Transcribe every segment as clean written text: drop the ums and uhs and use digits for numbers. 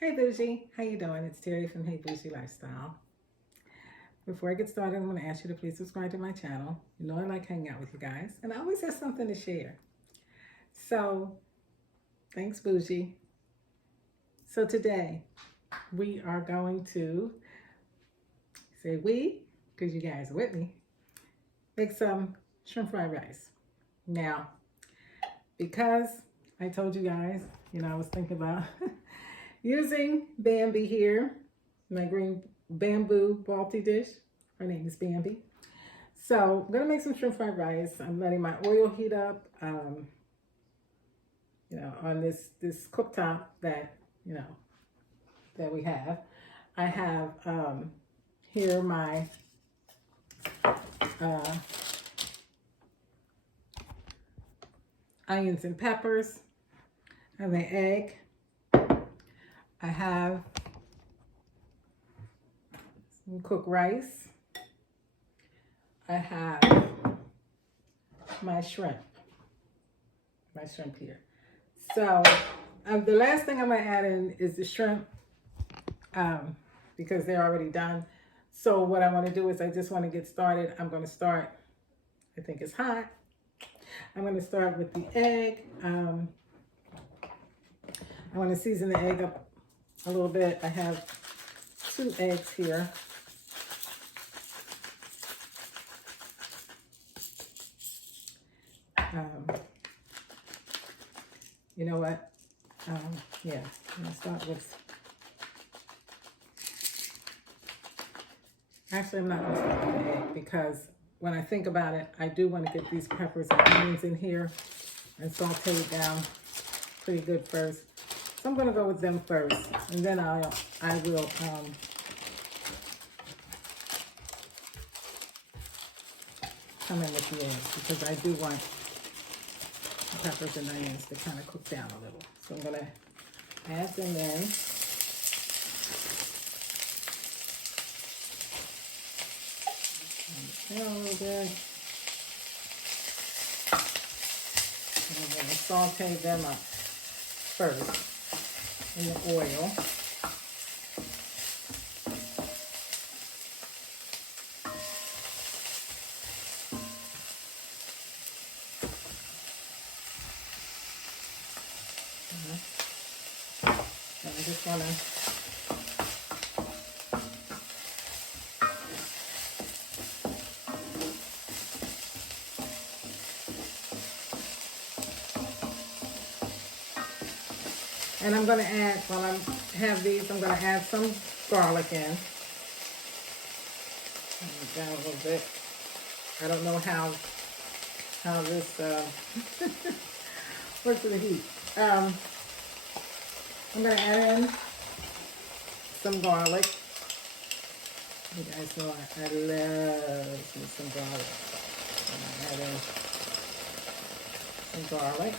Hey Bougie, how you doing? It's Terry from Hey Bougie Lifestyle. Before I get started, I'm going to ask you to please subscribe to my channel. You know I like hanging out with you guys, and I always have something to share. So, thanks Bougie. So today, we are going to, say we, because you guys are with me, make some shrimp fried rice. Now, because I told you guys, I was thinking about using Bambi here, my green bamboo Balti dish. Her name is Bambi. So I'm gonna make some shrimp fried rice. I'm letting my oil heat up, on this cooktop that that we have. I have here my onions and peppers. I have my egg. I have some cooked rice. I have my shrimp here. So the last thing I'm gonna add in is the shrimp because they're already done. So what I want to do is I just want to get started. I'm going to start, I think it's hot. I'm going to start with the egg. I want to season the egg up a little bit. I have 2 eggs here. You know what? Yeah, I'm going to start with, actually I'm not going to start with the egg because when I think about it, I do want to get these peppers and onions in here and saute it down pretty good first. So I'm going to go with them first, and then I will come in with the eggs because I do want the peppers and onions to kind of cook down a little. So I'm going to add them in. A little bit. And I'm going to saute them up first in the oil. So I just want to and I'm going to add, while I have these, I'm going to add some garlic in. Down a little bit. I don't know how this works with the heat. I'm going to add in some garlic. You guys know I love some garlic. I'm going to add in some garlic.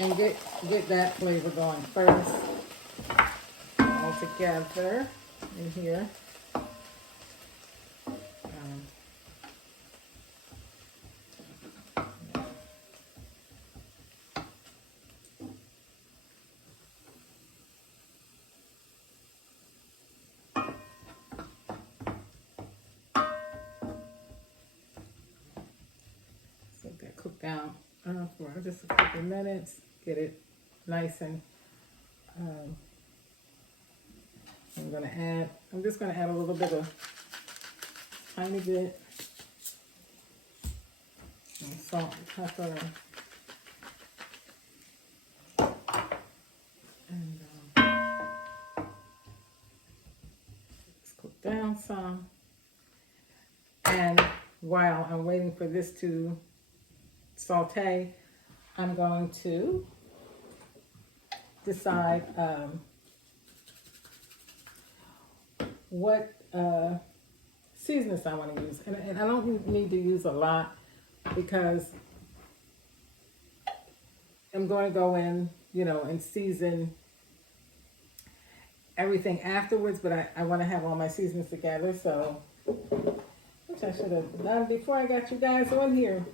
And get that flavor going first, all together in here. So that cook down for just a couple of minutes. Get it nice and I'm just gonna add a little bit of tiny bit of salt and pepper and just cook down some. And while I'm waiting for this to saute, I'm going to decide what seasonings I want to use. And I don't need to use a lot because I'm going to go in, and season everything afterwards, but I want to have all my seasonings together. So, which I should have done before I got you guys on here.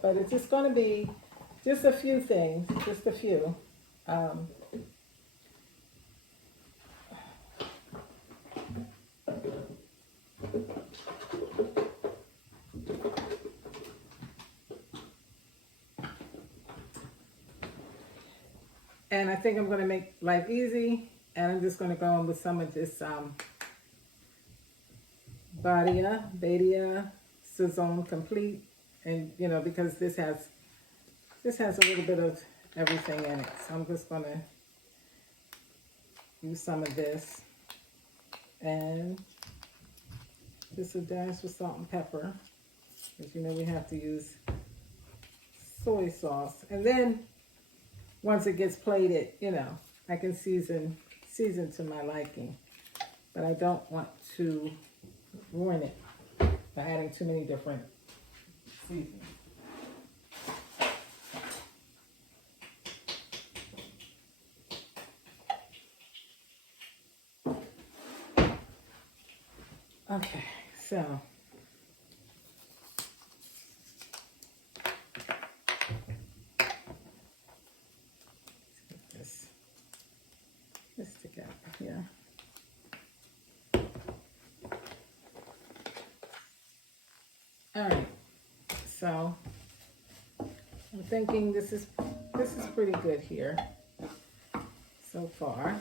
But it's just going to be just a few things, just a few. And I think I'm going to make life easy, and I'm just going to go in with some of this Badia Saison Complete, and you know, because this has a little bit of everything in it, so I'm just going to use some of this, and just a dash of salt and pepper, because you know we have to use soy sauce, and then once it gets plated, you know, I can season to my liking, but I don't want to ruin it by adding too many different seasonings. Okay, so let's get this together here. All right, so I'm thinking this is pretty good here so far.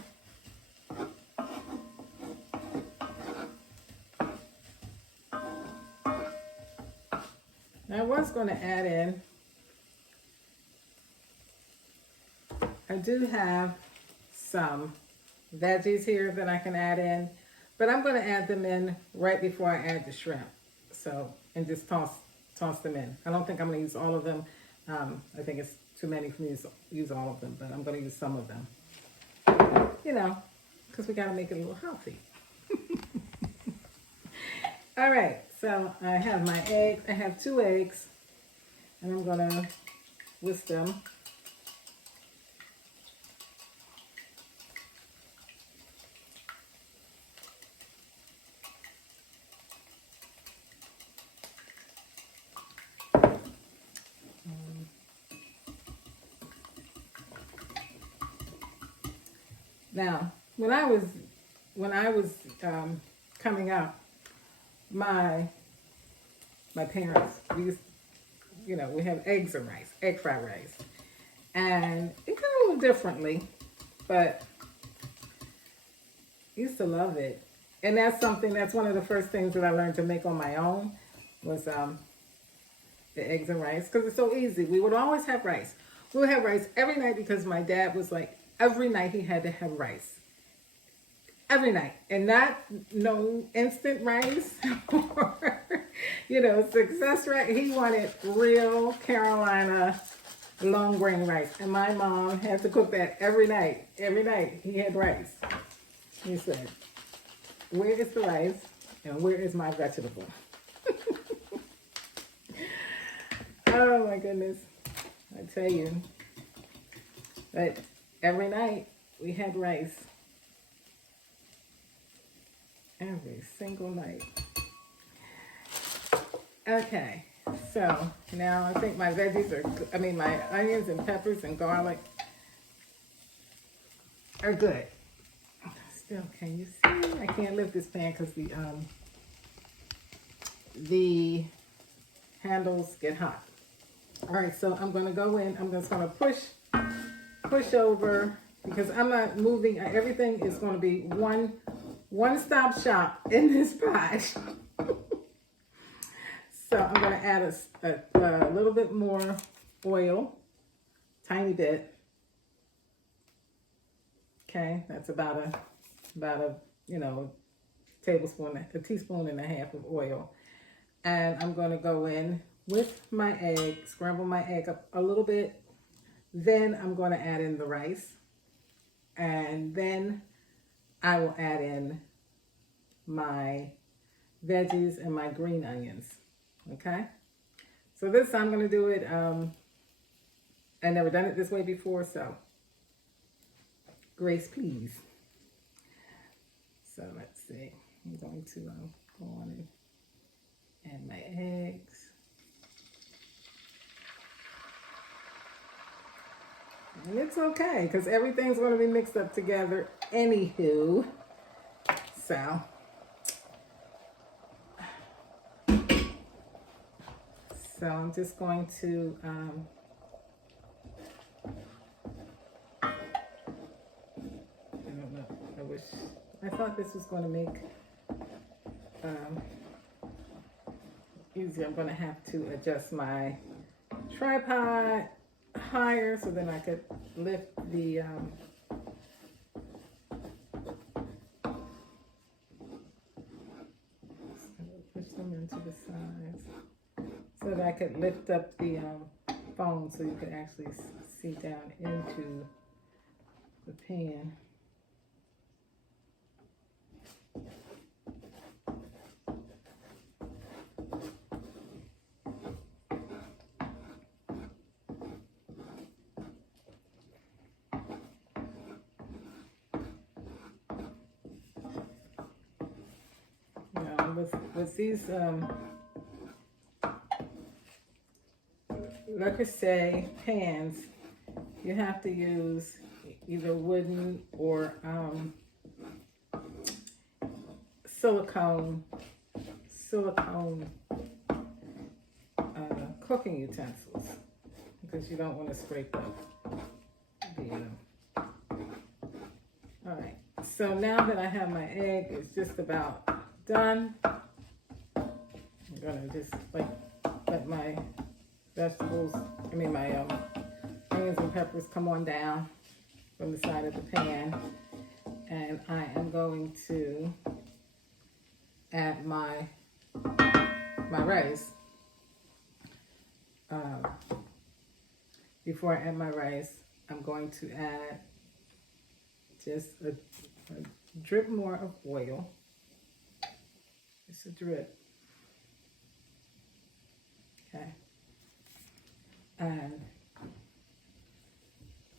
Now I was going to add in, I do have some veggies here that I can add in, but I'm going to add them in right before I add the shrimp. So, and just toss them in. I don't think I'm going to use all of them. I think it's too many for me to use all of them, but I'm going to use some of them. You know, because we got to make it a little healthy. All right, so I have my eggs. I have 2 eggs, and I'm going to whisk them. Now, when I was coming up, my parents, we used, you know, we have eggs and rice, egg fried rice, and it got a little differently, but I used to love it. And that's one of the first things that I learned to make on my own was the eggs and rice, because it's so easy. We would always have rice. We would have rice every night because my dad was like, every night he had to have rice. Every night. And not no instant rice or, you know, success rice. He wanted real Carolina long grain rice. And my mom had to cook that every night. Every night he had rice. He said, where is the rice and where is my vegetable? Oh my goodness. I tell you. But every night we had rice. Every single night. Okay, so now I think my veggies are, my onions and peppers and garlic are good. Still, can you see? I can't lift this pan because the handles get hot. All right, so I'm going to go in. I'm just going to push over because I'm not moving. Everything is going to be one-stop shop in this pot. So I'm going to add a little bit more oil, tiny bit. Okay, that's about a tablespoon, a teaspoon and a half of oil. And I'm going to go in with my egg, scramble my egg up a little bit. Then I'm going to add in the rice. And then I will add in my veggies and my green onions. Okay? So this I'm going to do it. I've never done it this way before, so grace, please. So let's see. I'm going to go on and add my eggs. And it's okay, because everything's going to be mixed up together anywho. So I'm just going to I thought this was going to make easier. I'm going to have to adjust my tripod higher so then I could lift the push them into the sides so that I could lift up the phone so you could actually see down into the pan. With these Le Creuset pans, you have to use either wooden or silicone cooking utensils because you don't want to scrape up the all right, so now that I have my egg, it's just about done. I'm gonna just like let my vegetables, my onions and peppers come on down from the side of the pan, and I am going to add my rice. Before I add my rice, I'm going to add just a drip more of oil. Just a drip. Okay. And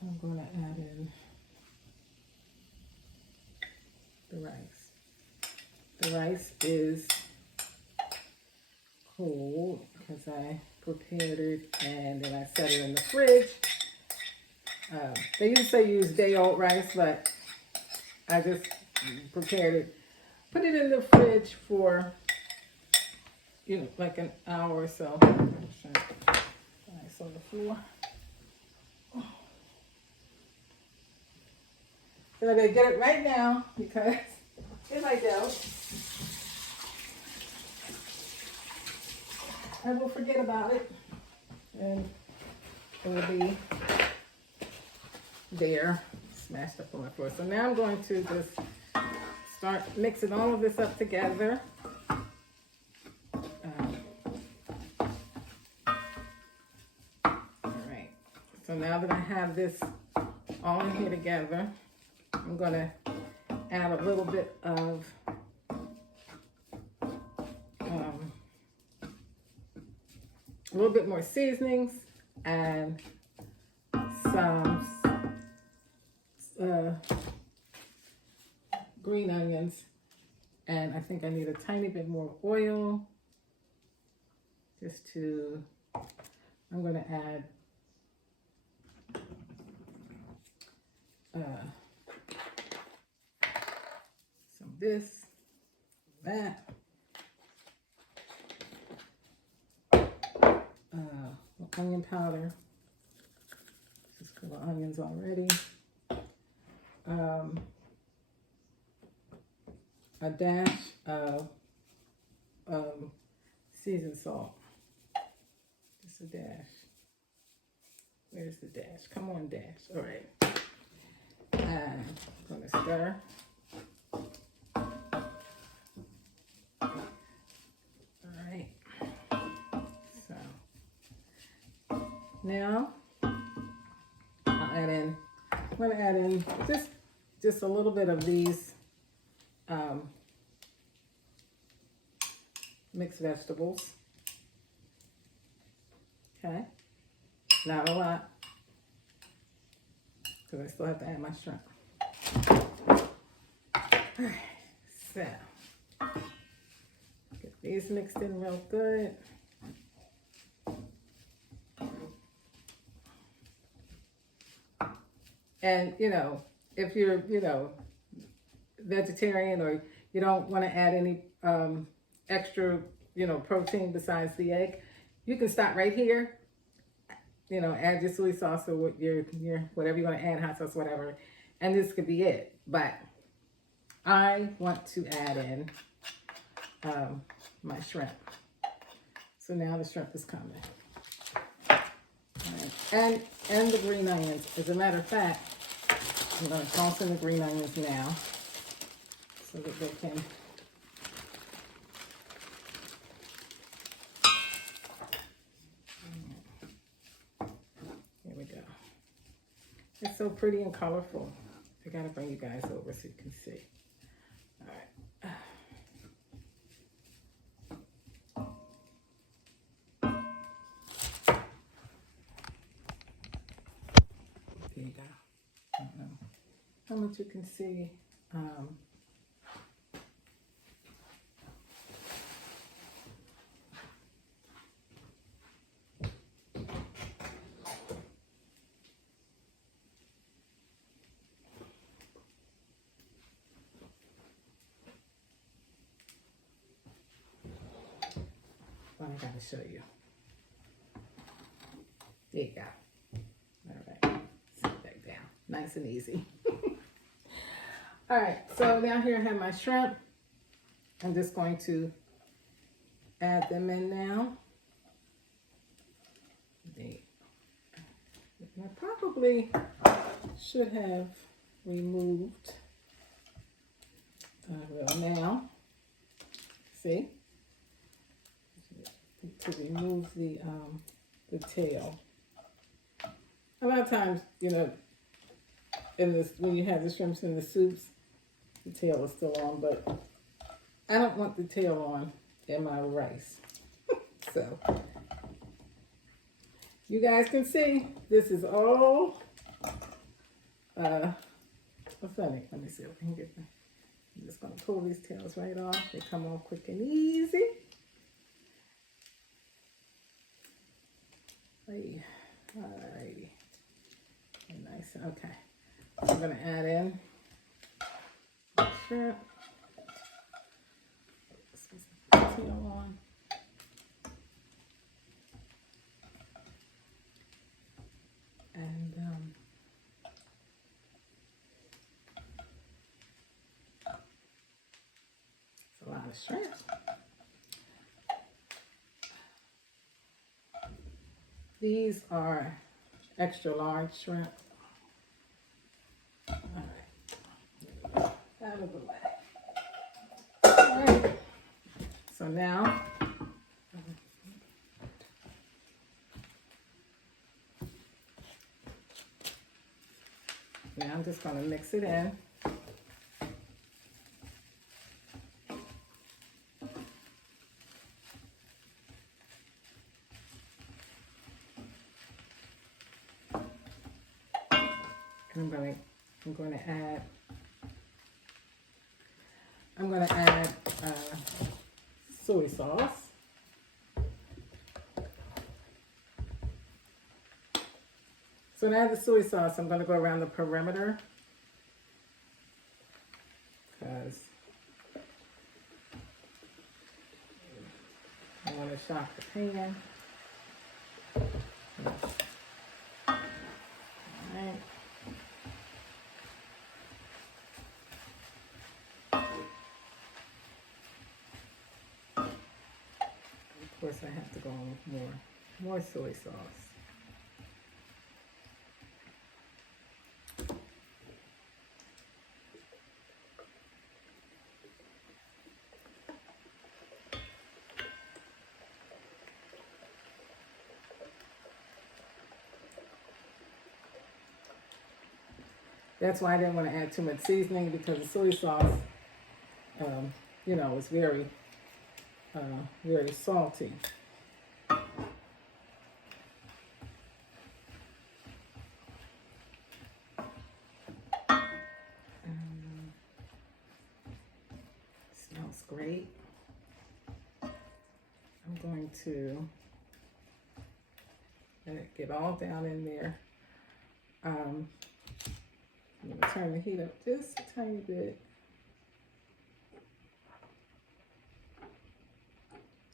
I'm going to add in the rice. The rice is cold because I prepared it and then I set it in the fridge. They used to use day-old rice, but I just prepared it. Put it in the fridge for, like an hour or so. Rice on the floor. So I'm going to get it right now because if I don't, I will forget about it and it will be there, smashed up on my floor. So now I'm going to just start mixing all of this up together. All right. So now that I have this all in here together, I'm going to add a little bit of a little bit more seasonings and some green onions, and I think I need a tiny bit more oil I'm going to add some this, that, onion powder. Just a couple of onions already. A dash of seasoned salt. Just a dash. Where's the dash? Come on, dash. All right. And I'm going to stir. All right. So now I'm going to add in just a little bit of these mixed vegetables. Okay, not a lot, because I still have to add my shrimp. Alright, so get these mixed in real good. And if you're vegetarian or you don't want to add any extra protein besides the egg, you can stop right here, add your soy sauce or what your whatever you want to add, hot sauce, whatever, and this could be it. But I want to add in my shrimp. So now the shrimp is coming. Right. And the green onions. As a matter of fact, I'm going to toss in the green onions now so that they can here we go. It's so pretty and colorful. I gotta bring you guys over so you can see. All right. There you go. I don't know how much you can see. What I gotta show you. There you go. All right, sit back down. Nice and easy. All right, so down here I have my shrimp. I'm just going to add them in now. I probably should have removed, now, see? To remove the tail. A lot of times, you know, in this, when you have the shrimps in the soups, the tail is still on, but I don't want the tail on in my rice. So you guys can see this is all authentic. Let me see if I can get them. I'm just going to pull these tails right off. They come off quick and easy. Alrighty. Nice. Okay. I'm going to add in shrimp. Tail on. And it's a lot of shrimp. These are extra large shrimp. All right. Out of the way. All right. So now, I'm just going to mix it in. I'm going to add soy sauce. So now the soy sauce, I'm going to go around the perimeter because I want to shock the pan. All right. Of course, I have to go on with more soy sauce. That's why I didn't want to add too much seasoning, because the soy sauce, you know, is very salty. Smells great. I'm going to let it get all down in there. I'm going to turn the heat up just a tiny bit.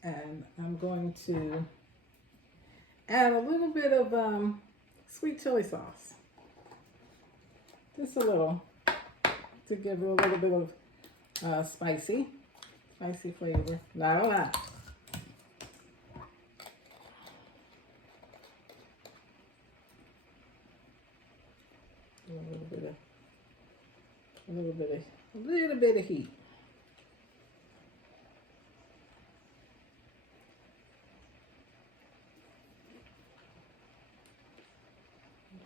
And I'm going to add a little bit of sweet chili sauce. Just a little, to give it a little bit of Spicy flavor, not a lot. A little bit of heat.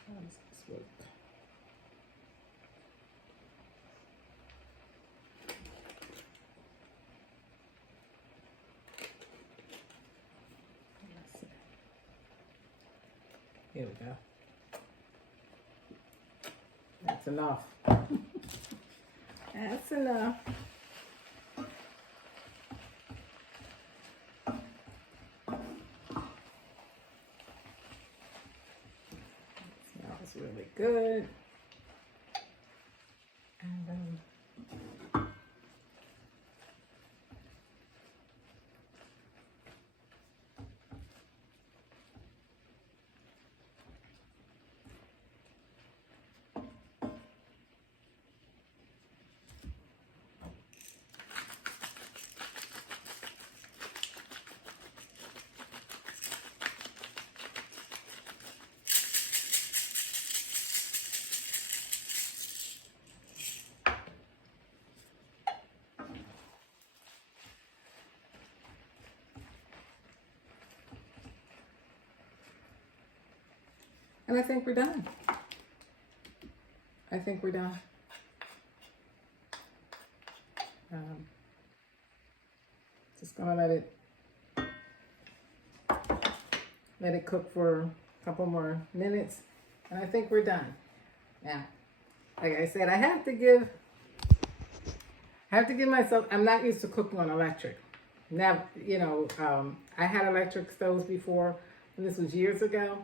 How does this work? Here we go. That's enough. That's enough. Smells really good. And I think we're done. I think we're done. Just gonna let it cook for a couple more minutes, and I think we're done. Now, like I said, I have to give myself. I'm not used to cooking on electric. Now, I had electric stoves before, and this was years ago.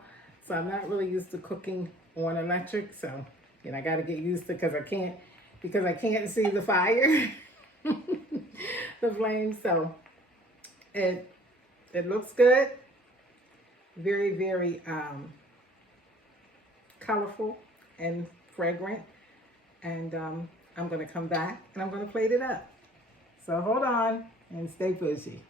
So I'm not really used to cooking on electric. So, I got to get used to it because I can't see the fire, the flames. So it looks good. Very, very colorful and fragrant. And I'm going to come back and I'm going to plate it up. So hold on and stay busy.